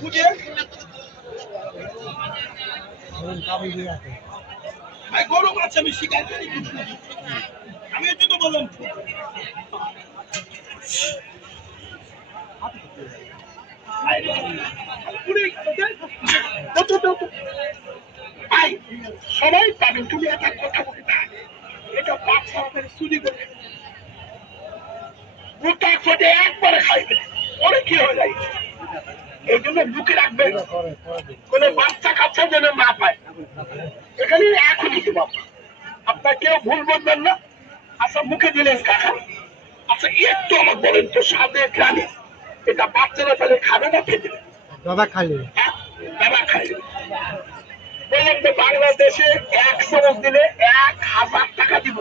বুঝে ভাই গরম আছে আমি শিকার করি আমি এর জন্য বললাম ভাই সবাই পাবেন তুমি একটা কথা বলি না এটা বাচ্চা আমাদের চুরি করে গোটা ফটে একবারে খাইবে পরে কি হয়ে যায় এই জন্য বুকে রাখবে কোন বাচ্চা কাচ্চা যেন না পায় এখানে এখনই দিব আপনার কেউ ভুল বলবেন না আচ্ছা মুখে দিলেন কাকা আচ্ছা একটু আমার বলেন তো সাদে গ্রামে এটা বাচ্চারা তাহলে খাবে না খেতে দাদা খাইলে দাদা খাইবে বললাম তো বাংলাদেশে 1 চামচ দিলে 1000 টাকা দিব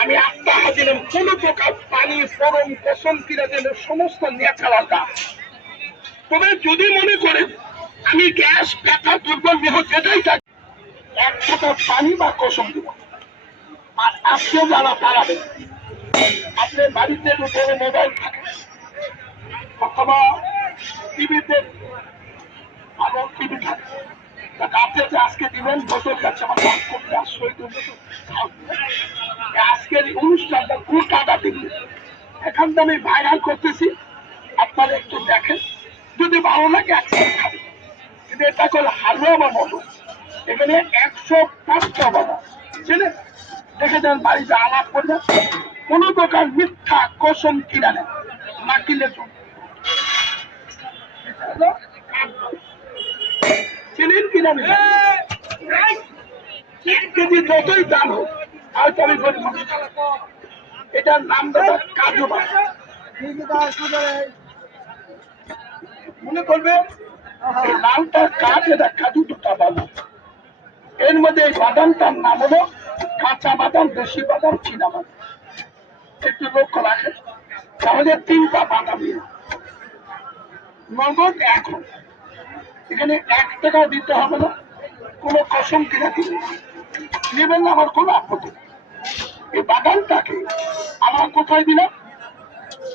আমি আত্মা দিলাম কোন প্রকার পানি ফরম পছন্দ কিনা দিলে সমস্ত ন্যাচারাল দাম তবে যদি মনে করেন আমি গ্যাস ব্যথা দুর্বল দেহ যেটাই থাকি 1 ফোঁটা পানি বা কসম দিব আর আজকে যারা পালাবেন আপনার বাড়িতে উপরে মোবাইল থাকে অথবা টিভিতে ভালো টিভি থাকে আপনি যে আজকে দিবেন বছর কাছে আমার কাজ করতে আজকের অনুষ্ঠানটা গোটাটা দিবেন এখন তো আমি ভাইরাল করতেছি আপনারা একটু দেখেন যদি ভালো লাগে একসাথে খাবেন কিন্তু এটা করলে হালুয়া বা মতো এখানে 105টা বাবা ছিলেন দেখে যান বাড়িতে আলাপ করবেন কোন প্রকার মিথ্যা কসম কিনা নেন না কিনলে চিনেন কিনা কেজি যতই দাম হোক হয়তো আমি গরিব মানুষ এটার নাম দাদা কাজু মনে করবে নামটা কাজ এটা কাজু দুটা বাদাম এর মধ্যে এই বাদামটার নাম হলো কাঁচা বাদাম দেশি বাদাম চীনা বাদাম একটু লক্ষ্য রাখেন তাহলে 3টা বাদাম নগদ এখন এখানে 1 টাকাও দিতে হবে না কোন কসম কিনা দিবে নেবেন না আমার কোনো আপত্তি এই বাদামটাকে আমার কোথায় দিলাম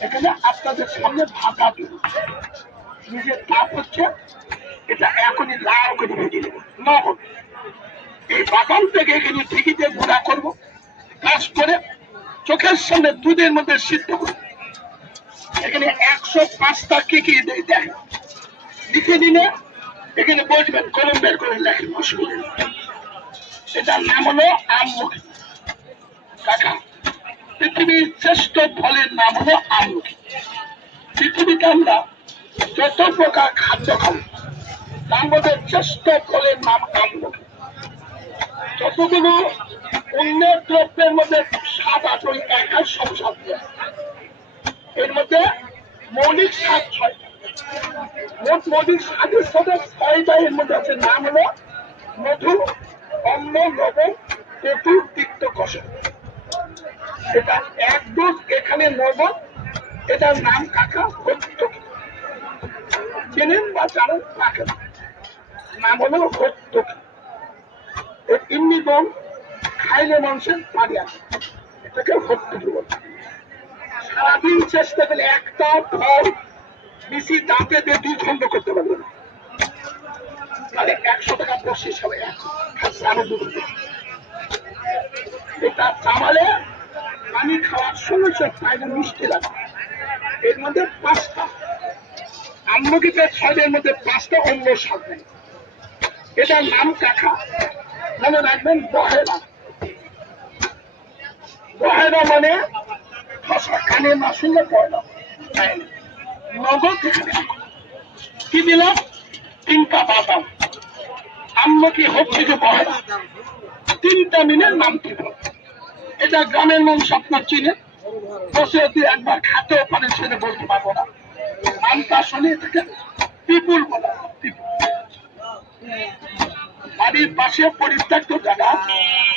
এখানে আপনাদের সামনে ঢাকা দিব নিজের তাপ হচ্ছে এটা এখনই লাল করে ভেজে দেবো নগদ এই বাদাম থেকে এখানে ঢেকিতে গুঁড়া করবো কাজ করে চোখের সামনে দুধের মধ্যে সিদ্ধ করবো এখানে 105টা কি কি দেখেন লিখে দিলে এখানে বসবেন কলম বের করে লেখেন অসুবিধা এটার নাম হলো আমলকি কাকা পৃথিবীর শ্রেষ্ঠ ফলের নাম হলো আমলকি পৃথিবীতে আমরা যত প্রকার খাদ্য খাবো তার মধ্যে শ্রেষ্ঠ ফলের নাম আমলকি যতগুলো অন্য দ্রব্যের মধ্যে স্বাদ আছে ওই একার সব স্বাদ এর মধ্যে মৌলিক স্বাদ 6 মোট মৌলিক স্বাদের সাথে 6টা এর মধ্যে আছে নাম হলো মধু অম্ল লবণ কটু তিক্ত কষা এটা 1 ডোজ এখানে লবণ এটার নাম কাকা হত্যকি চেনেন বা জানেন রাখেন নাম হলো হত্যকি এমনি দম খাইলে মানুষের পানি আসে এটাকে হত্যকি বলে সারাদিন চেষ্টা করলে একটা ফল বেশি দাঁতে দিয়ে 2 খন্ড করতে পারবে না তাহলে 100 টাকা বকশিশ হবে এটা চামালে পানি খাওয়ার সঙ্গে সঙ্গে পায়না মিষ্টি লাগে এর মধ্যে 5টা আমলকিতে 6 মধ্যে 5টা অন্য স্বাদ নেই এটার নাম কাকা মনে রাখবেন বহেরা বহেরা মানে ভাষা কানে না শুনলে পয়লা নগদ এখানে কি দিলাম 3টা বাদাম আমলকি হচ্ছে যে বহেরা 3টা মিনের নাম দিব এটা গ্রামের মানুষ আপনার চিনে বসে একবার খাতেও পারেন সেটা বলতে পারবো না নামটা শুনে থেকে পিপুল বলা বাড়ির পাশে পরিত্যক্ত জায়গা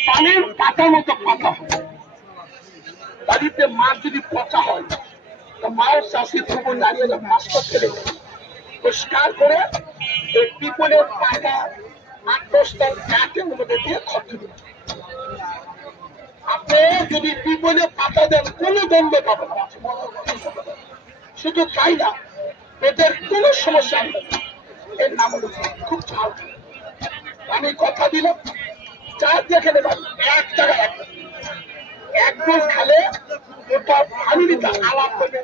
পানির পাতার মতো পাতা হয় বাড়িতে মাছ যদি পচা হয় তো মায়ের চাষি পুকুর দাঁড়িয়ে মাছটা ফেলে পরিষ্কার করে এই পিপলের পাতা 8-10টা গাছের মধ্যে দিয়ে খরচ দেবে আপনি যদি পিপলে পাতা দেন কোনো গন্ধ পাবেন না শুধু তাই না পেটের কোনো সমস্যা হবে না। এর নাম হলো খুব ঝাল। আমি কথা দিলাম চা দিয়ে খেতে পারবো, এক টাকা রাখবে, এক ডোজ খেলে ওটা ফ্যামিলিটা আলাপ করবে।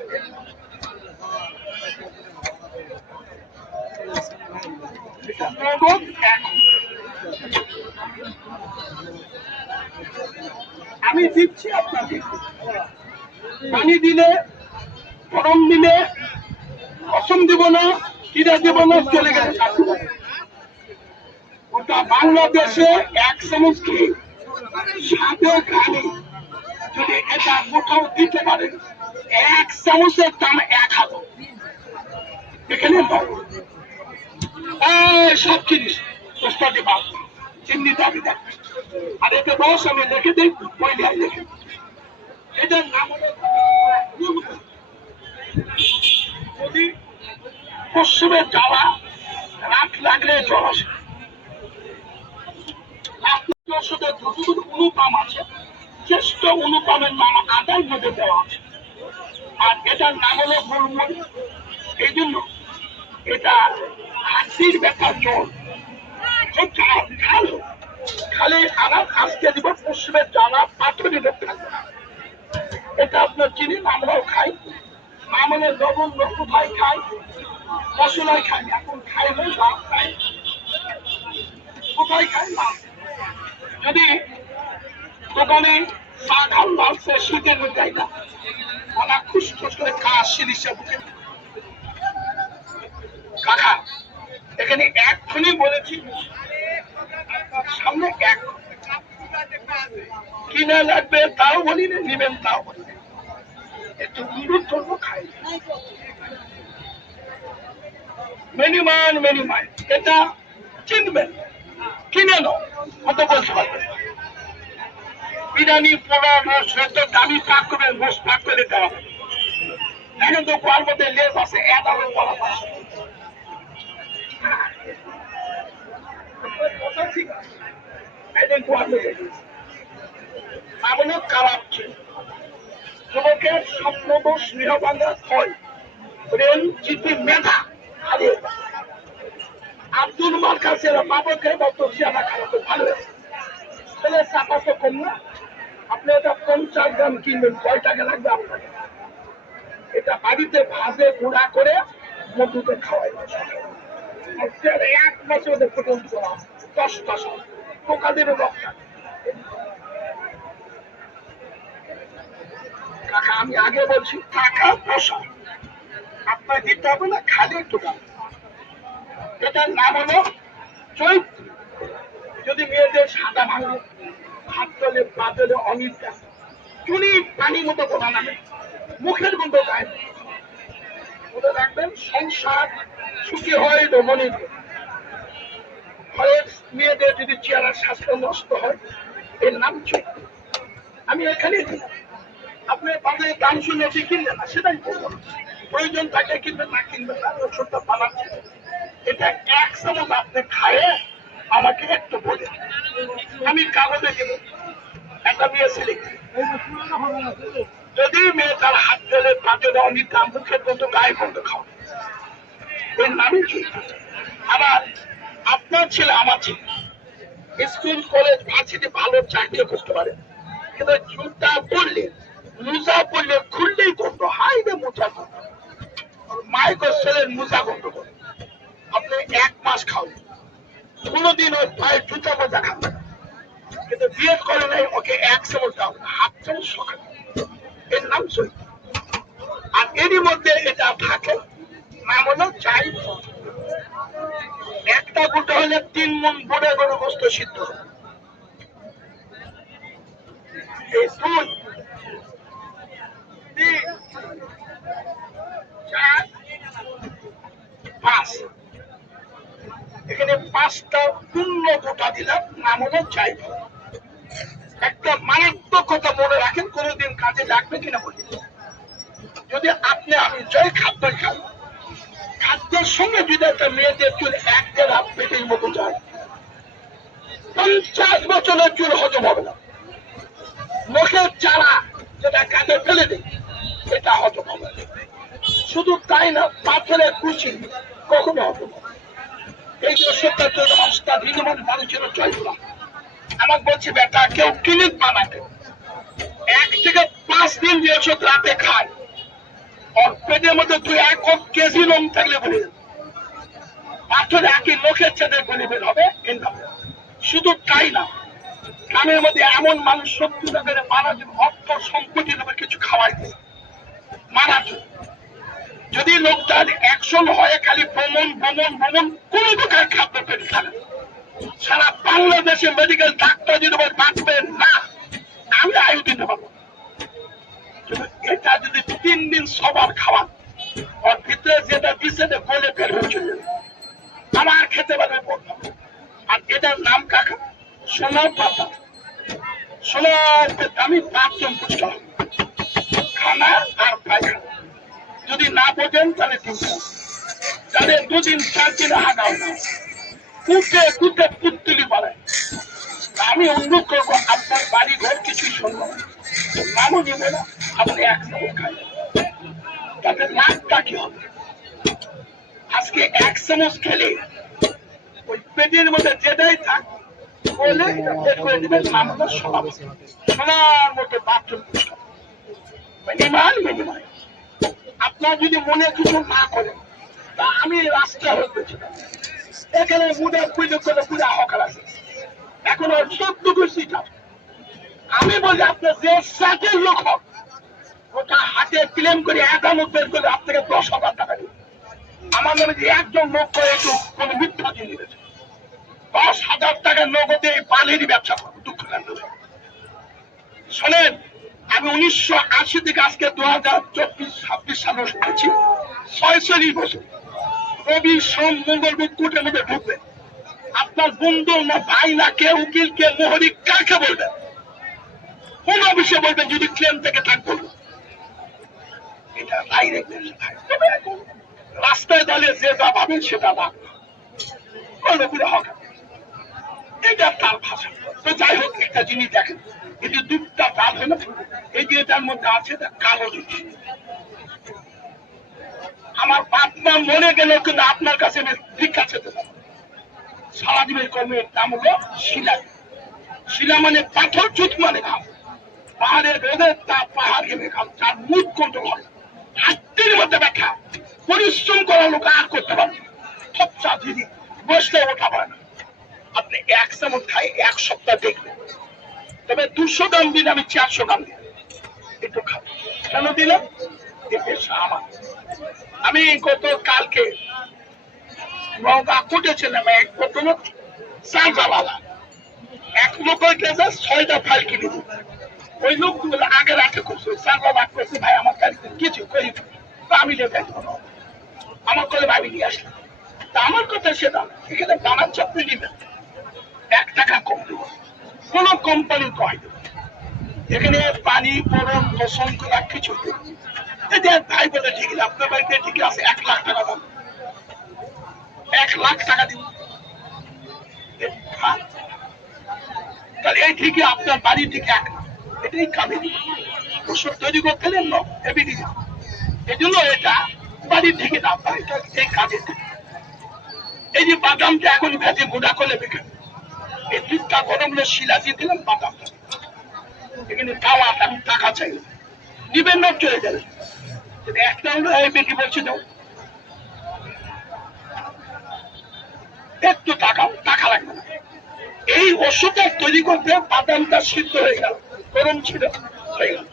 আমি দিচ্ছি আপনাকে, পানি দিলে, গরম দিলে, কসম দিব না, কিরা দেব না, চলে গেলে ওটা বাংলাদেশে 1 চামচ খেয়ে সাথে খালি যদি এটা কোথাও দিতে পারেন, 1 চামচের দাম 1000। এখানে সব জিনিস প্রস্তাবে পাব, চিন্নি দাবি দেখবে। আর এতে রস আমি লিখে দিই, পয়লায় লিখে। এটার নাম হলো যদি পশ্চিমে যাওয়া রাত লাগলে জ্বর আসে। ওষুধের যতটুকু অনুপাম আছে, শ্রেষ্ঠ অনুপামের নাম আদার মধ্যে দেওয়া আছে। আর এটার নাম হলো গোলমল। এই জন্য এটা হাসির ব্যথার জল খালি আমার আজকে দিব, পশ্চিমের জ্বালা পাথরি লোক থাকবে না। এটা আপনার চিনি, আমরাও খাই, আমলের লবণ কোথায় খাই, মশলায় খাই, এখন খাই হয়ে লাভ খাই, কোথায় খাই লাভ। যদি দোকানে চা খান লাগছে শীতের মধ্যে না, ওরা খুশখুশ করে কাজ সিরিশে বুকে কাকা। এখানে এক্ষুনি বলেছি সামনে এক কিনা লাগবে তাও বলি না, নিবেন তাও বলি না, একটু অনুরোধ করবো খাই। মেনিমান এটা চিনবেন, কিনে নাও, কত বলতে পারবেন। বিরিয়ানি পোড়া রস এত দামি পাক করবেন, রস পাক করে দেওয়া হবে। এখন তো গোয়ার মধ্যে লেপ আছে, এক আলো বলা পাশে ঠিক আছে। যুবকের স্বপ্নদোষ গৃহবান্ধা হয়, রেল জিপি মেধা হারিয়ে যায়। আব্দুল মার্কাসের বাবাকে বলতো সিয়ানা খাওয়া তো ভালো হয়েছে, তাহলে চাপা তো কম না। আপনি এটা 50 গ্রাম কিনবেন, কয় টাকা লাগবে আপনাকে? এটা বাড়িতে ভাজে গুঁড়া করে মধুতে খাওয়াই, 1 বছর পর্যন্ত 10 পোকা দেবে রক্ত। কাকা আমি আগে বলছি, টাকা পয়সা আপনার দিতে হবে না, খালি একটু দাম। এটার নাম হলো চৈত্র। যদি মেয়েদের সাদা ভাঙে, হাত তলে পা তলে অনিদ্রা, চুনি পানি মতো গোনা নামে, মুখের গন্ধ গায়ে, মনে রাখবেন সংসার সুখী হয় রমণীর। ঘরের মেয়েদের যদি চেহারার স্বাস্থ্য নষ্ট হয়, এর নাম চৈত্র। আমি এখানে আপনি বাজারে দাম শুনে কিনবেন না, সেটাই করবো। প্রয়োজন থাকে কিনবেন, না কিনবেন না, ওষুধটা বানাচ্ছি। এটা 1 চামচ আপনি খায়ে আমাকে একটু বলে, আমি কাগজে দেব। একটা মেয়ে ছেলে যদি মেয়ে তার হাত ধরে পাতে অনিতা মুখের মতো গায়ে বন্ধ খাও, এর নামই চৈত্র। আবার আপনার ছেলে আমার ছেলে স্কুল কলেজ ভার্সিটি ভালো চাকরিও করতে পারে, কিন্তু জুতা পড়লে মোজা পড়লে খুললেই গন্ধ, হাই রে মোজা গন্ধ, মায়ের ছেলের মোজা গন্ধ করে। আপনি 1 মাস খাওয়ান, কোনোদিন ওই পায়ের জুতা মোজা খাবেন না, কিন্তু বিয়ে করে নাই ওকে 1 চামচ দাও, 1/2 চামচ সকাল, এর নাম চৈত্র। আর এরই মধ্যে এটা থাকে নাম হলো চাই। একটা গুটো হলে 3 মণ বড়ে গরু গোস্ত সিদ্ধ হবে। এই 2 3 4 5, এখানে 5টা পূর্ণ গোটা দিলাম, নাম হলো চাই। একটা মারাত্মক কথা মনে রাখেন, কোনোদিন কাজে লাগবে কিনা বলি। যদি আপনি আমি জয় খাদ্যই খাই, খাদ্যের সঙ্গে যদি একটা মেয়েদের চুল 1-1.5 পেটের মতো যায়, 50 বছরের চুল হজম হবে না। মুখের চারা যেটা কাঁধে ফেলে দেয়, এটা হজম হবে না। শুধু তাই না, পাথরে কুচি কখনো হবে না। এই যে ৭০ মানুষটা দিনমান মানুষের চলছিল, আমার বলছে বেটা কেউ ক্লিনিক বানাবে 1 থেকে 5 দিন যে ওষুধ রাতে খায়, ওর পেটের মধ্যে 2-1 কেজি লোম থাকলে বলে পাথরে একই লোকের চাঁদে গলি বের হবে। শুধু তাই না, গ্রামের মধ্যে এমন মানুষ ৭০ টাকা মারা যাবে, অর্থ সম্পত্তি নেবে কিছু খাওয়াইতে মারা যাবে। যদি লোকটার অ্যাকশন হয় খালি ভ্রমণ ভ্রমণ ভ্রমণ, কোন প্রকার খাদ্য পেটে থাকে সারা বাংলাদেশে মেডিকেল ডাক্তার যদি বাঁচবে না, আমি আয়ু দিতে পারবো। এটা যদি 3 দিন সবার খাওয়ান, ওর ভিতরে যেটা দিচ্ছে গলে বের হয়ে চলে যাবে, আমার খেতে পারবে বলতাম। আর এটার নাম কাকা সোনার পাতা। সোনার আমি 5 জন পুষ্কর খানা আর পায়খানা, যদি না বোঝেন তাহলে তাদের 2 দিন 4 দিন হাগাও না, কুটে কুটে পুতুলি বাড়ায়। আমি অনুরোধ করবো আপনার বাড়ি ঘর কিছুই শুনবো না, নামও নেবে না, আপনি একসাথে খাই, তাদের লাভটা কি হবে? আজকে 1 চামচ খেলে ওই পেটের মধ্যে যেটাই থাক বলে বের করে দিবেন, নাম হলো সভাপতি। সোনার মধ্যে বাথরুম পুষ্কর মিনিমাল মিনিমাল। আপনার যদি মনে কিছু না করেন, তা আমি রাস্তা হতেছি এখানে মুডে পুজো করে পুরা হকার আছে, এখন ওর ১৪ সিট আছে। আমি বলি আপনার যে সাথের লোক হোক, ওটা হাতে ক্লেম করে একামত বের করে আপনাকে ১০,০০০ টাকা দিবে। আমার নামে যে একজন লোক করে একটু কোন মিথ্যা জিনিস ১০,০০০ টাকা নগদে পানির ব্যবসা করবো, দুঃখ কাণ্ড। শোনেন, আমি ১৯৮০ থেকে আজকে ২০২৪-২৬ সালে শুনেছি ৪৬ বছর রবি সোম মঙ্গল বুধ কোর্টের মধ্যে ঢুকবে। আপনার বন্ধু না ভাই না কে উকিল কে মোহরি কাকে বলবেন, কোন বিষয়ে বলবেন? যদি ক্লেম থেকে থাকবো এটা রাস্তায় দাঁড়িয়ে যে যা ভাবেন সেটা না হবে, এটা তার ভাষা। তো যাই হোক, একটা জিনিস দেখেন, এই যে দুধটা ডাল হয় না, এই যে এটার মধ্যে আছে কালো জিনিস। আমার বাপ মা মরে গেল কিন্তু আপনার কাছে ভিক্ষা চেতে সারা দিনের কর্মের নাম হলো শিলা। শিলা মানে পাথর, চুত মানে ঘাম। পাহাড়ের রোদের তাপ পাহাড় ঘেমে ঘাম, যার মুখ কন্ট্রোল হয়, হাতের মধ্যে ব্যাখ্যা পরিশ্রম করা লোক আর করতে পারবে খরচা দিদি বসলে ওঠা পারে না। আপনি 1 চামচ খাই 1 সপ্তাহ দেখবেন, তবে 200 গ্রাম দিন আমি 400 গ্রাম দিন একটু খাবো। কেন দিলাম? আমার আমি গত কালকে নৌকা কুটেছিলাম, এক বোতল চালওয়ালা এক লোক গেছে 6টা ফাইল কিনে দিল। ওই লোকগুলো আগে রাখে করছে, চালওয়ালা করছে ভাই আমার কাছে কিছু করি, আমি লেগে আমার করে ভাবি নিয়ে আসলাম। তা আমার কথা সেটা এখানে বানান চাপড়ি দিবেন 1 টাকা কম দেব, কোন কোম্পানি কয় দেব, এখানে পানি পরম রসম করা কিছু ভাই বলে ঠিক আছে, আপনার বাড়িতে ঠিক আছে 1 লাখ টাকা দাম, 1 লাখ টাকা দিব। তাহলে এই ঠিকই আপনার বাড়ি ঠিক 1 লাখ, এটাই কাজে ওষুধ তৈরি করতে দেন না এবিডি। এই জন্য এটা বাড়ির থেকে দাম, এটা এই কাজে। এই যে বাদামটা এখন ভেজে গুঁড়া করে বেঁকে, এই দুধটা গরম হলে শিলা দিয়ে দিলাম, বাদামটা এখানে খাওয়া, আমি টাকা চাই দিবেন না, চলে যাবে। একটা হলো এই বেটি বলছে দাও, একটু টাকা লাগবে না। এই ওষুধটা তৈরি করতে বাদামটা সিদ্ধ হয়ে গেল, গরম ছিল হয়ে গেল,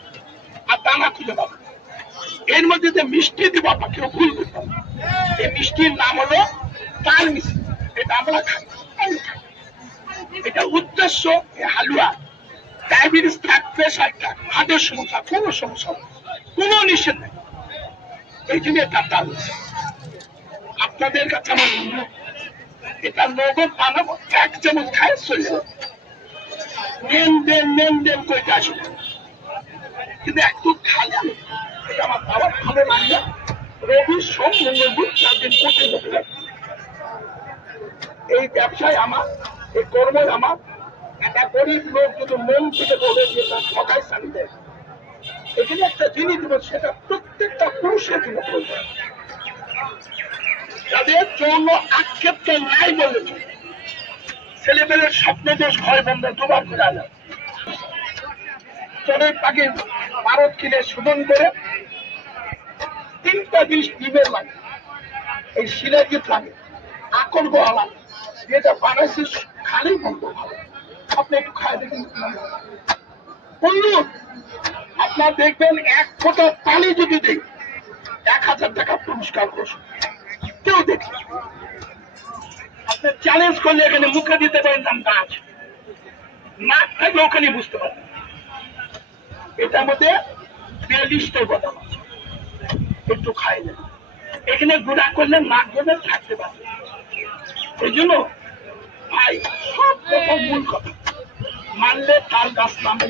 আর দানা খুঁজে পাবো। এর মধ্যে যে মিষ্টি দিব আপনাকে ভুল করতাম, এই মিষ্টির নাম হলো তাল মিষ্টি, এটা আমরা খাই। এটা উদ্দেশ্য হালুয়া, ডায়াবেটিস থাক, প্রেশার থাক, হার্টের সমস্যা, কোন সমস্যা কোন নিষেধ নেই। এই জন্য এটা তাল আপনাদের কাছে আমার এটা নগদ বানাবো, 1 চামচ খায় চলে নেন দেন করতে আসি, কিন্তু একটু খালে এটা আমার বাবার ভালো লাগবে। রবি সোম মঙ্গল বুধ 4 দিন করতে হবে। এই ব্যবসায় আমার, এই কর্মে আমার, একটা গরিব লোক যদি মন থেকে বলে যে তার ঠকাই চালিয়ে দেয়, এখানে একটা জিনিস দেবো, সেটা প্রত্যেকটা পুরুষের জন্য প্রয়োজন। যাদের যৌন আক্ষেপটা নাই বলেছে, ছেলেমেয়ের স্বপ্ন দোষ ভয় বন্ধ দুবার করে আনা চড়ের পাখি ভারত কিনে শোধন করে 3টা জিনিস ডিমের লাগে, এই শিলাজিৎ লাগে, আকর গোয়া লাগে, যেটা বানাইছে খালি বন্ধ ভালো। আপনি একটু খাই দেখেন, আপনার দেখবেন 1 ফোঁটা পানি যদি দেই 1000 টাকা পুরস্কার করছে, কেউ দেখে। আপনি চ্যালেঞ্জ করলে এখানে মুখে দিতে পারেন দাম গাছ না থাকলে ওখানে বুঝতে পারেন। এটার মধ্যে 42টা বাদাম আছে, একটু খাই নেন। এখানে গুঁড়া করলে নাক দেবেন থাকতে পারে। এই জন্য ভাই সব কথা মূল কথা মানলে তার গাছ নামে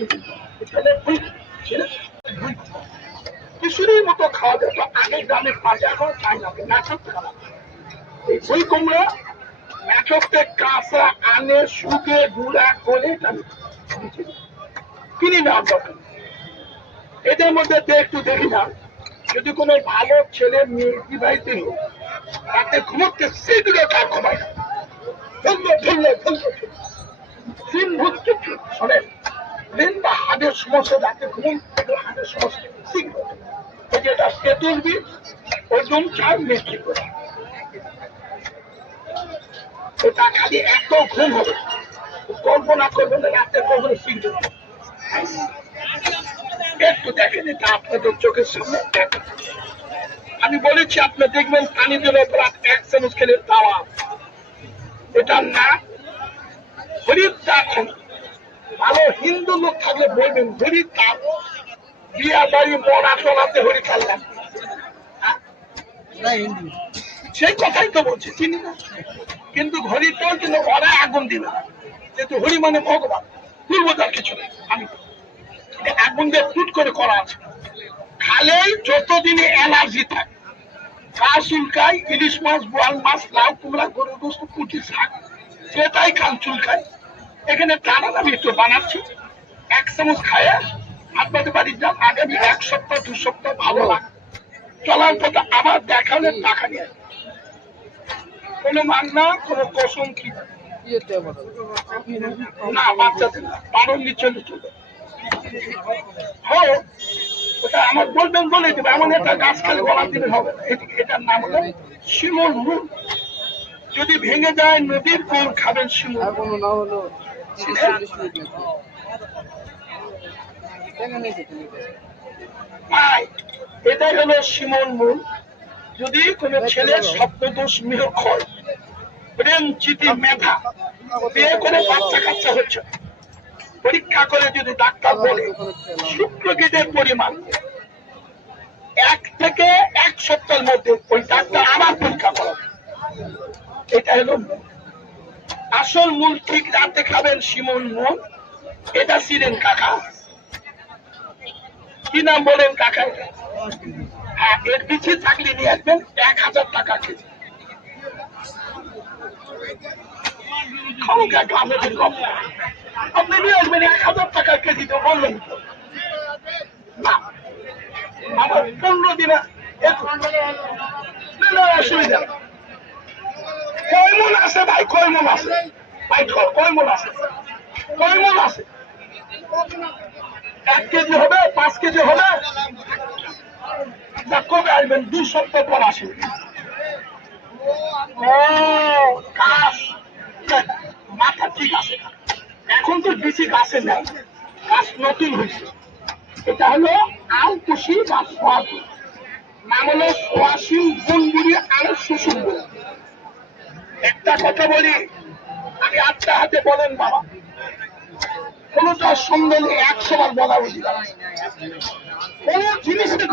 কিশোরীর মতো খাওয়া যেত আগে গ্রামে পাঁচে, এখন চাই না নাচক খারাপ। এই বই কুমড়া নাচকতে কাঁচা আনে শুকে গুঁড়া করে কিনি না দরকার। এদের মধ্যে একটু দেখি না, যদি কোনো ভালো ছেলে মেয়ে বিবাহিত হোক তাতে ঘুমোতে সেই দিকে তার ঘুমায় না, শোনেন ব্রেন বা হাড়ের সমস্যা, রাতে ঘুম হাড়ের সমস্যা শীঘ্র। এই যেটা পেটুর বীজ ওজন চার মিষ্টি করে, এটা খালি এত ঘুম হবে কল্পনা করবেন রাতে কখনো শীঘ্র। একটু দেখেন এটা আপনাদের চোখের সামনে দেখেন। আমি বলেছি আপনি দেখবেন পানি দিলে 1 চামচ খেলে তাওয়া, এটার নাম হরিদ দাখন। ভালো হিন্দু লোক থাকলে বলবেন হরিদ দাখ, বিয়া বাড়ি মরা চলাতে হরি খাল্লাম, সেই কথাই তো বলছি, চিনি না। কিন্তু হরি তো কিন্তু ওরা আগুন দিবে না, যেহেতু হরি মানে ভগবান, পূর্বতার কিছু নেই। আমি আগুন দিয়ে ফুট করে করা আছে, খালেই যতদিনে অ্যালার্জি থাকে, গা চুলকায়, ইলিশ মাছ, বোয়াল মাছ, লাউ কুমড়া, গরুর গোস্ত, পুঁটি শাক, সেটাই কান চুলকায়। এখানে টানা আমি একটু বানাচ্ছি, 1 চামচ খায় হাত পাতে বাড়ির যান। আগামী 1 সপ্তাহ 2 সপ্তাহ ভালো লাগে, চলার পথে আবার দেখালে টাকা নিয়ে কোনো মান না, কোনো কসম কি না, বাচ্চাদের না, 12 নিচে চলবে। ওটা আমার বলবেন বলে দেবে, এমন একটা গাছ খালি গলা দিলে হবে না। এটার নাম হলো শিমুল মূল। যদি ভেঙে যায় নদীর কোল খাবেন শিমুল। এটাই হলো শিমুল মূল। যদি কোনো ছেলে স্বপ্নদোষ মিহক হয়, প্রেম চিতি মেধা, বিয়ে করে বাচ্চা কাচ্চা হচ্ছে, পরীক্ষা করে যদি ডাক্তার বলে শুক্রগীতের পরিমাণ 1 থেকে 1 সপ্তাহের মধ্যে, ওই ডাক্তার আবার পরীক্ষা করাবে। এটা হলো আসল মূল। ঠিক রাতে খাবেন শিমুল মূল। এটা ছিলেন কাকা, কি নাম বলেন কাকা? হ্যাঁ, এর পিছিয়ে থাকলে নিয়ে আসবেন 1000 টাকা কেজি। আপনি নিয়ে আসবেন 1000 টাকা কেজি, তো বললেন না আমার 15 দিনে অসুবিধা। কয় মন আছে ভাই? কয় মন আছে ভাই? কয় মন আছে? কয় মন আছে? 1 কেজি হবে? 5 কেজি হবে? কবে আসবেন? 2 সপ্তাহ পর আসবেন। মাথা ঠিক আছে, এখন তো বেশি গাছে নেই, গাছ নতুন হয়েছে। এটা হলো আলকুশি বা সোয়াবিন, নাম হলো সোয়াশিন গুনগুড়ি আর শ্বশুর। একটা কথা বলি, আমি 8টা হাতে বলেন বাবা, কোনটা সন্দেহ 100 বার বলা উচিত। কোন জিনিসের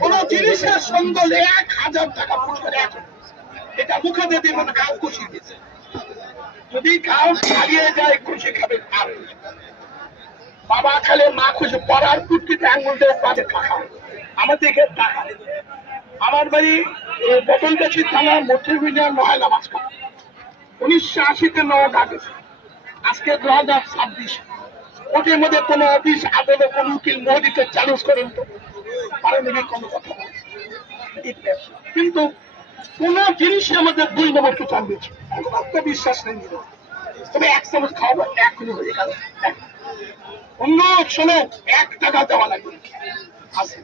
কোন জিনিসের সন্দেহ 1000 টাকা পুরস্কার। এটা মুখে দিয়ে দেবেন গাও খুশি দিচ্ছে, যদি গাও ছাড়িয়ে যায় খুশি খাবেন। আর বাবা খালে মা খুশি, পড়ার কুটকিতে আঙুল দেয় পাবে টাকা। আমাদেরকে টাকা, আমার বাড়ি বদলগাছি থানা মধ্যবিনিয়া মহিলা মাঝখান, 1980-তে নওগাঁ গেছে, আজকে 2026। ওদের মধ্যে কোনো অফিস আদালত কোনো উকিল মোদিকে চ্যালেঞ্জ করেন তো পারে নাকি কোনো কথা না। কিন্তু কোন জিনিসে আমাদের 2 নম্বরকে চালিয়েছে এখন আত্মবিশ্বাস নেই নিল। তবে 1 চামচ খাওয়াবো এখনই হয়ে গেল। অন্য সময় 1 টাকা দেওয়া লাগবে আছে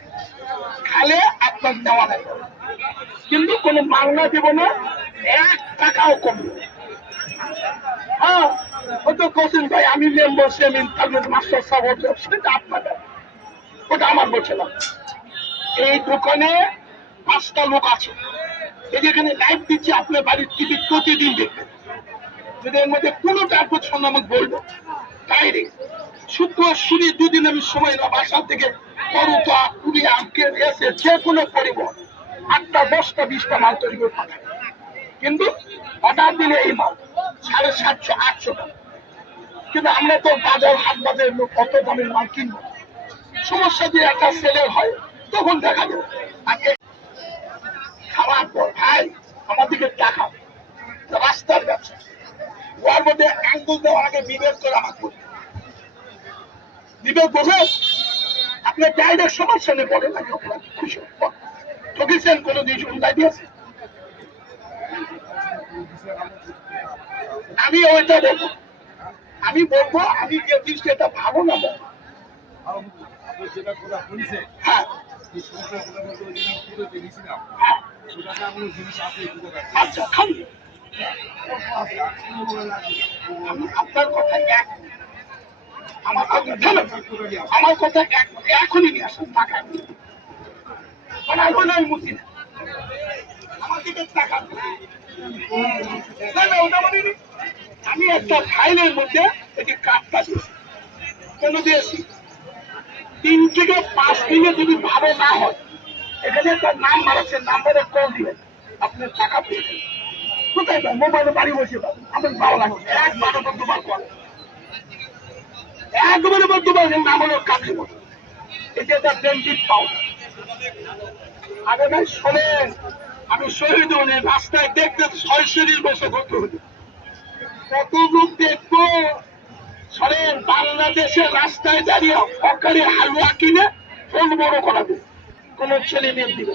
খালে আপনার দেওয়া লাগবে কিন্তু কোনো মাংনা দেব না 1 টাকাও কমবে। হ্যাঁ ও তো কোচিং ভাই আমি মেম্বার চেয়ারম্যান তারপরে মাস্টার সাহেব সেটা আপনাদের ওটা আমার বলছে না। এই দোকানে 5টা লোক আছে এই যেখানে লাইভ দিচ্ছে আপনার বাড়ির টিভি প্রতিদিন দেখবেন যদি এর মধ্যে কোনোটা পছন্দ আমাকে বলবো তাই রে শুক্র শনি 2 দিন আমি সময় না বাসা থেকে পরোটা পুরি আমকে এসে যে কোনো পরিবহন 8টা 10টা 20টা মাল তৈরি করে পাঠায় কিন্তু অর্ডার দিলে এই মাল 750 800 টাকা কিন্তু আমরা তো বাজার হাট বাজারের লোক কত দামের মাল কিনবো সমস্যা দিয়ে একটা সেলের হয় তখন দেখা যাবে আগে খাওয়ার পর ভাই আমার দিকে টাকা রাস্তার ব্যবসা ওর মধ্যে আঙ্গুল দেওয়ার আগে বিবেক করে আমার করতে বিবেক বোঝে আপনার ডাইরেক্ট সমস্যা নিয়ে পড়ে না খুশি ঠকেছেন কোনো দিন উন্নয় দিয়েছে আমি ওইটা বলবো আমি বলবো আমি যে জিনিসটা এটা ভালো না বলবো হ্যাঁ আচ্ছা খান আমি আপনার কথা এক আমার আমার কথা এখনই নিয়ে আসেন টাকা আমি মুছি না আমার দিকে টাকা না ওটা বলিনি আমি একটা ফাইলের মধ্যে এটি কাজটা দিয়েছি কেন দিয়েছি 3 থেকে 5 দিনে যদি ভালো না হয় এখানে একটা নাম্বার আছে নাম্বারে কল দিবেন আপনার টাকা পেয়ে যাবেন কোথায় পাবেন মোবাইলে বাড়ি বসে পাবেন আপনার ভালো লাগবে 1 বার 2 বার কল একবারে বলতে পারবেন নাম হলো কাঠি মতো এটা একটা ডেন্টিক পাউডার আগে ভাই শোনেন আমি শহীদ হলে রাস্তায় দেখতে 640 বছর করতে হতো কত লোক দেখবো শোনেন বাংলাদেশের রাস্তায় দাঁড়িয়ে অকারে হালুয়া কিনে ফোন বড় করাবে কোন ছেলে মেয়ে দিবে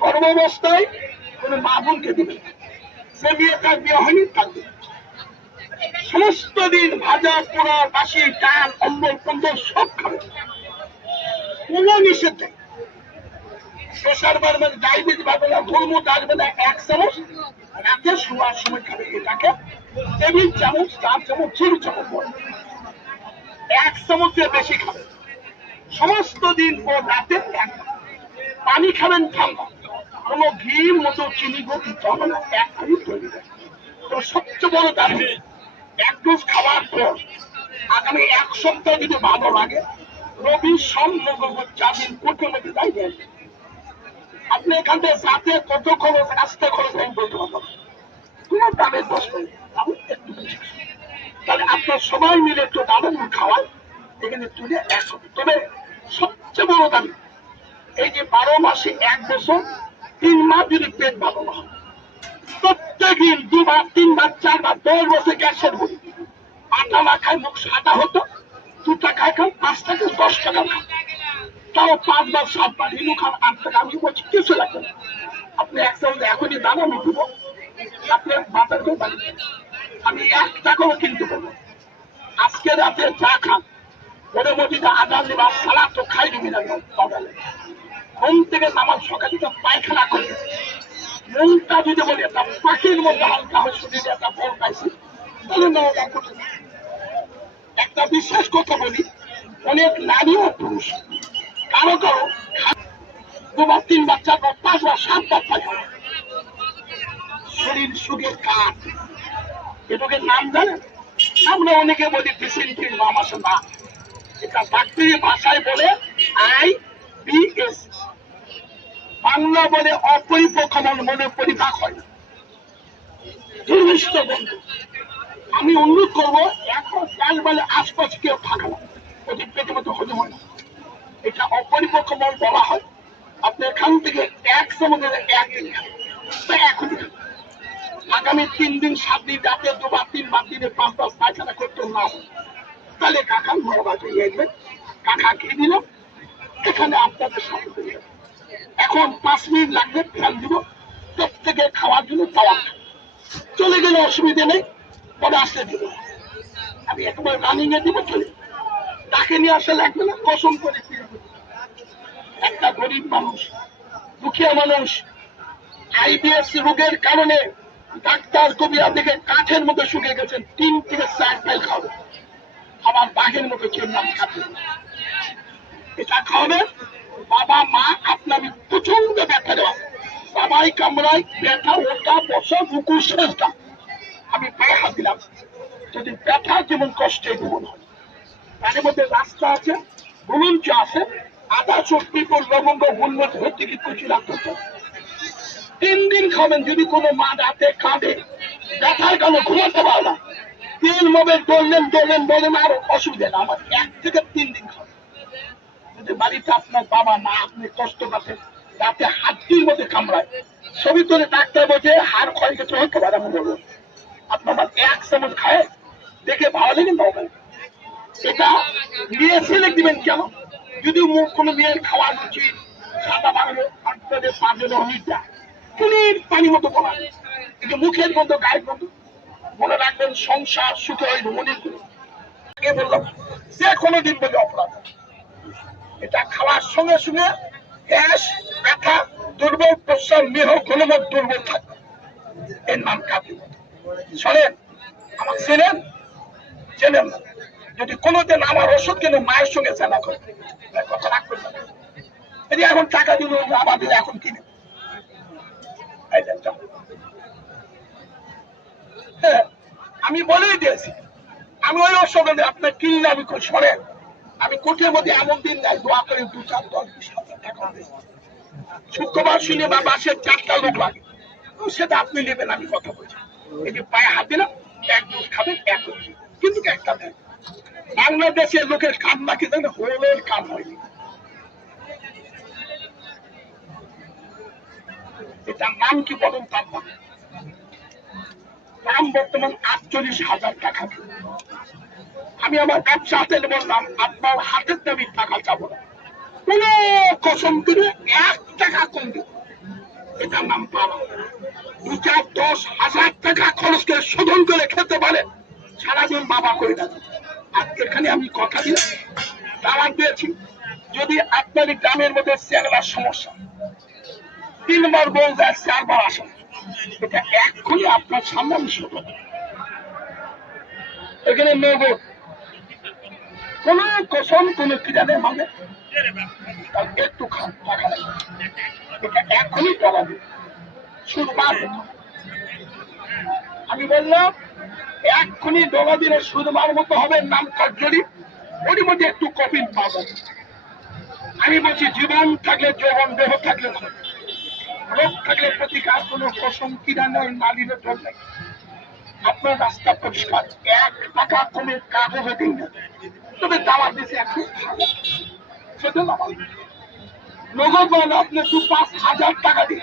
কর্মাবস্থায় কোন মা বোনকে দিবে সে মেয়ে তার বিয়ে হয়নি থাকবে সমস্ত দিন ভাজা পোড়া বাসি ডাল অম্বল কম্বল সব খাবে কোনো নিষেধ নেই প্রেশার বাড়বে না ডায়াবেটিস বাড়বে না গোলমুট আসবে না 1 চামচ রাতে শোয়ার সময় খাবে এটাকে টেবিল চামচ 4 চামচ 4 চামচ 1 চামচের বেশি খাবে সমস্ত দিন ও রাতে পানি খাবেন ঠান্ডা কোনো ঘি মতো চিনি গতি হবে না একটাই তৈরি করে তো সবচেয়ে বড় দাবি 1 ডোজ খাওয়ার পর আগামী 1 সপ্তাহ যদি ভালো লাগে রবি সোম মঙ্গলবার 4 দিন কোর্টের মধ্যে যাই আপনি এখান থেকে রাতে কত খরচ রাস্তা খরচ আমি বলতে পারবো তোমার দামের প্রশ্ন আমি একটু বেশি তাহলে আপনার সবাই মিলে একটু দামের খাওয়ান এখানে তুলে 100 তবে সবচেয়ে বড় দাবি এই যে 12 মাসে 1 বছর 3 মাস যদি পেট ভালো না হয় প্রত্যেকদিন 2 বার 3 বার 4 বার 10 বছর গ্যাসের বলি আটা না খায় মুখ সাদা হতো 2 টাকায় খান 5 টাকা 10 টাকা খান তাও 5 বার 7 বার হিন্দু খান 8 টাকা আমি বলছি কিছু লাগবে না আপনি 1 চামচ এখনই দাম আমি দিব আপনি বাজার করে বাড়ি আমি 1 টাকাও কিনতে পারবো আজকে রাতে চা খান ওদের মধ্যে আদান দিবা সালা তো খাই দিবি না সকালে ঘুম থেকে নামাজ সকালে তো পায়খানা করে মনটা যদি বলি একটা পাখির মধ্যে হালকা হয় শরীরে একটা বল পাইছি তাহলে না একটা বিশ্বাস কথা বলি অনেক নারী ও পুরুষ কারো কারো 2 বার 3 বার 4 বার 5 বার 7 বার পায়খানা শরীর সুখের কাঠ এটাকে নাম জানেন আমরা অনেকে বলি ডিসেন্ট্রির নাম আসে না এটা ডাক্তারি ভাষায় বলে IBS বাংলা বলে অপরিপক্ক মনে পরিপাক হয় না দুর্নিষ্ট বন্ধু আমি অনুরোধ করবো এখন কাল বলে আশপাশ কেউ থাকে না ওটি পেটে মতো হজম হয় না এটা অপরিপক্ক মন বলা হয় আপনি এখান থেকে 1 চামচের 1 দিন খান এখনই খান আগামী 3 দিন 7 দিন রাতে 2 বার 3 বার দিনে 5 বার পায়খানা করতে না হয় তাহলে কাকা বাজে দেখবেন কাকা খেয়ে দিল এখানে আপনাদের সাথে এখন 5 মিনিট লাগবে ফ্যান দিব প্রত্যেকে খাওয়ার জন্য দাওয়া চলে গেলে অসুবিধা নেই পরে আসতে দিব আমি একবার রানিং এ দিব চলে তাকে নিয়ে আসা লাগবে না কসম করে একটা গরিব মানুষ দুঃখীয়া মানুষ আইবিএস রোগের কারণে ডাক্তার কবিরা দেখে কাঠের মতো শুকিয়ে গেছেন 3 থেকে 4 পাইল খাবে আমার বাঘের মতো চিন্তাম খাবে এটা খাওয়াবে বাবা মা আপনার প্রচন্ড ব্যথা দেওয়া বাবাই কামড়ায় ব্যথা ওটা বছর বুকুর শেষটা আমি পায়ে হাত দিলাম যদি ব্যথা যেমন কষ্টে জীবন হয় তার মধ্যে রাস্তা আছে গুলঞ্চ আছে আদা চটনি পর লবঙ্গ গুলমচ ভর্তি কি কুচি রাখতে 3 দিন খাবেন যদি কোনো মা রাতে কাঁদে ব্যথার কারণে ঘুমাতে পারে না তেল মোবাইল দৌড়লেন আর অসুবিধা না আমার 1 থেকে 3 দিন খাবেন যদি বাড়িতে আপনার বাবা মা আপনি কষ্ট পাচ্ছেন রাতে হাড্ডির মধ্যে কামড়ায় ছবি করে ডাক্তার বলছে হাড় ক্ষয় গেছে হতে পারে আমি বলবো আপনার 1 চামচ খায় দেখে ভালো লেগে না এটা নিয়ে সিলেক্ট দিবেন কেন যদি কোনো মেয়ের খাওয়া উচিত সাদা বাংলো আপনাদের 5 জনের অনেকটা পানি মতো বলা কিন্তু মুখের মতো গায়ের মতো মনে রাখবেন সংসার সুখে হইবে মনের গুলো আগে বললাম যে কোনো দিন বলে অপরাধ এটা খাওয়ার সঙ্গে সঙ্গে গ্যাস ব্যথা দুর্বল প্রস্রাব মেহ গণমত দুর্বল থাকবে এর নাম কাপি শোনেন আমার চেনেন না যদি কোনোদিন আমার ওষুধ কিনে মায়ের সঙ্গে জানা করে কথা রাখবেন না যদি এখন টাকা দিল আমাদের এখন কিনে আমি বলেই দিয়েছি আমি ওই ওষুধ আপনার কিনলে আমি শোনেন আমি কোর্টের মধ্যে এমন দিন নাই দোয়া করে 2, 4, 10, 20,000 টাকা শুক্রবার শুনে বা মাসের 4টা লোক লাগে সেটা আপনি নেবেন আমি কথা বলছি এই যে পায়ে হাত দিলাম 1 ডোজ খাবেন কিন্তু একটা দেন বাংলাদেশের লোকের কান্না কি জানেন হোলের কান হয়নি এটা নাম কি বলেন তার নাম বর্তমান 48,000 টাকা আমি আমার ব্যবসা হাতে বললাম আপনার হাতের দাবি টাকা চাবো না কোন কসম করে 1 টাকা কম দেব এটার নাম পাওয়া 2, 4, 10,000 টাকা খরচ করে শোধন করে খেতে পারে সারাদিন বাবা করে না আজকে এখানে আমি কথা দিলাম দাওয়াত দিয়েছি যদি আপনার গ্রামের মধ্যে চেংড়ার সমস্যা 3 বার বল যায় 4 বার আসে এটা এক্ষুনি আপনার সামনে আমি শোধ এখানে নগদ কোন কসম কোন কিরানে মানে একটু খান টাকা এটা এখনই টাকা দিন শুধু আমি বললাম এক্ষুনি ডলা দিলে শুধুমার মতো হবে নাম কার্যরি ওর মধ্যে একটু কপিল পাবেন আমি বলছি জীবন থাকলে যৌবন দেহ থাকলে রোগ থাকলে প্রতিকার কোন কসম কিনা নেই নালির জল নেই আপনার রাস্তা পরিষ্কার 1 টাকা কমে কাগজে দিন না তবে দাওয়াত দিয়েছে এখন সেটা নগদ বলে আপনি 2-5 হাজার টাকা দিন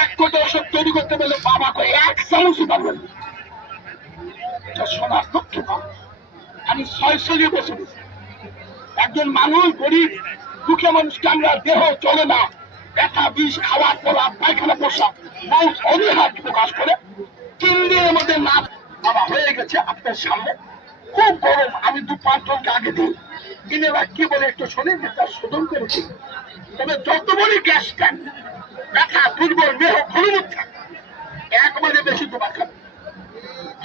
1 কোটি ওষুধ তৈরি করতে পারলে বাবা করে 1 চামচই পারবেন শোনার লক্ষ্য আমি 6 সালে বসে দিচ্ছি একজন মানুষ গরিব দুঃখে মানুষকে আমরা দেহ চলে না ব্যথা বিষ খাওয়ার পর পায়খানা পোশাক বহু অনীহার প্রকাশ করে 3 দিনের মধ্যে না বাবা হয়ে গেছে আপনার সামনে খুব গরম আমি 2-5 জনকে আগে দিই কিনেরা কি বলে একটু শোনে যেটা শোধন করেছি তবে যত বড়ই গ্যাস ট্যান ব্যথা দুর্বল দেহ ঘরমুখ থাকে একবারে বেশি তোমার খাবে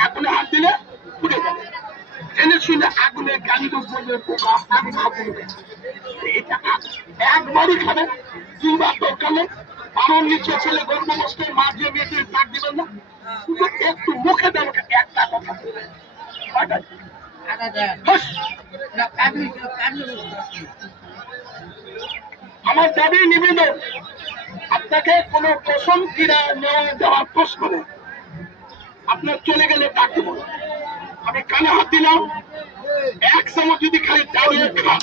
আগুনে হাত দিলে পুড়ে যাবে জেনে শুনে আগুনে গাড়ি বলবে পোকা আগুন আগুন এটা একবারই খাবে 2 বার দরকার নেই আমার নিচে ছেলে গর্ভবস্থায় মা দিয়ে মেয়েকে ডাক দিবেন না কিন্তু একটু মুখে দেন একটা কথা আমার দাবি নিবেদন আপনাকে কোন কসম কিনা নেওয়া দেওয়ার প্রশ্ন নেই আপনার চলে গেলে ডাক দেব আমি কানে হাত দিলাম 1 চামচ যদি খালি দাঁড়িয়ে খান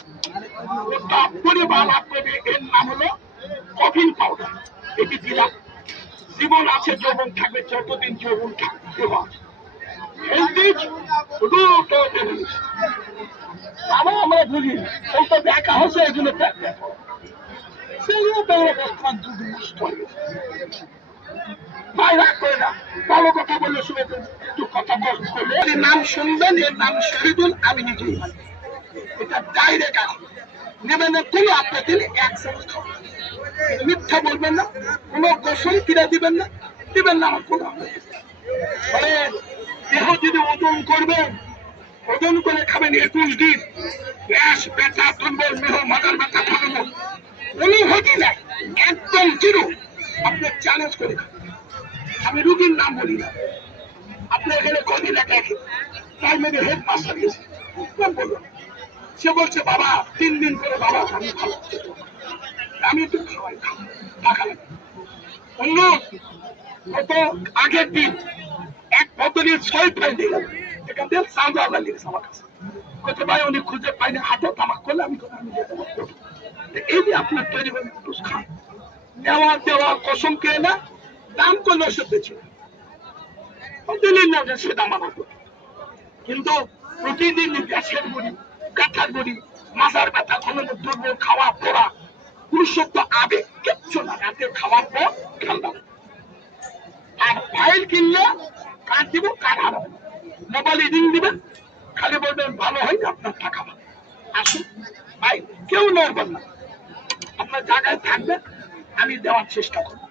ওটা পরিবার আপনাদের এর নাম হলো কফিন পাউডার এটি দিলাম জীবন আছে যৌবন থাকবে যতদিন যৌবন থাকবে হেলদি শুধু তো আমরা বুঝি ওই তো দেখা হচ্ছে এই জন্য দেখো সেগুলো তো বর্তমান যুগ নষ্ট হয়ে গেছে। ভাই রাগ করে না, ভালো কথা বললে শুনে একটু কথা বললে নাম শুনবেন, এর নাম শহীদুল, আমি নিজেই এটা ডাইরেক্ট আসবে নেবেন না, কোনো আপত্তি নেই, এক চামচ খাবেন, মিথ্যা বলবেন না, কোনো গোসল কিনা দিবেন না, দিবেন না আমার কোনো আপত্তি নেই। মানে দেহ যদি ওজন করবেন, ওজন করে খাবেন 21 দিন, গ্যাস ব্যথা দুর্বল মেহ মাথার ব্যথা খাবেন, অনুভূতি নাই, একদম জিরো, আপনার চ্যালেঞ্জ করে খাবেন। আমি রুগীর নাম বলি না, আপনার এখানে কদিন একাকে প্রাইমারি হেড মাস্টার গেছে, বললাম সে বলছে বাবা 3 দিন করে বাবা আমি ভালো, আমি একটু খাওয়াই খাবো টাকা লাগে। অন্য গত আগের দিন এক বদলি 6 ফাইল দিয়ে গেল, এখান থেকে চাঁদা লাগিয়েছে আমার কাছে, কত ভাই উনি খুঁজে পাইনি, হাতে তামাক করলে আমি এই যে আপনার তৈরি করে খান, নেওয়া দেওয়া কসম কে না, দাম করলে সত্যি ছিল দিলেন না, সে দাম আমার করতে, কিন্তু প্রতিদিন গ্যাসের বড়ি, কাঁথার বড়ি, মাথার ব্যথা, কোনো দুর্বল, খাওয়া পড়া, পুরুষত্ব আবেগ কিচ্ছু না, রাতে খাওয়ার পর ঠান্ডা। আর ফাইল কিনলে কার্ড দিব, কার্ড হারাবেন, মোবাইল রিং দিবেন, খালি বলবেন ভালো হয় আপনার টাকা পাবেন। আসুন ভাই, কেউ নড়বেন না, আপনার জায়গায় থাকবেন, আমি দেওয়ার চেষ্টা করব।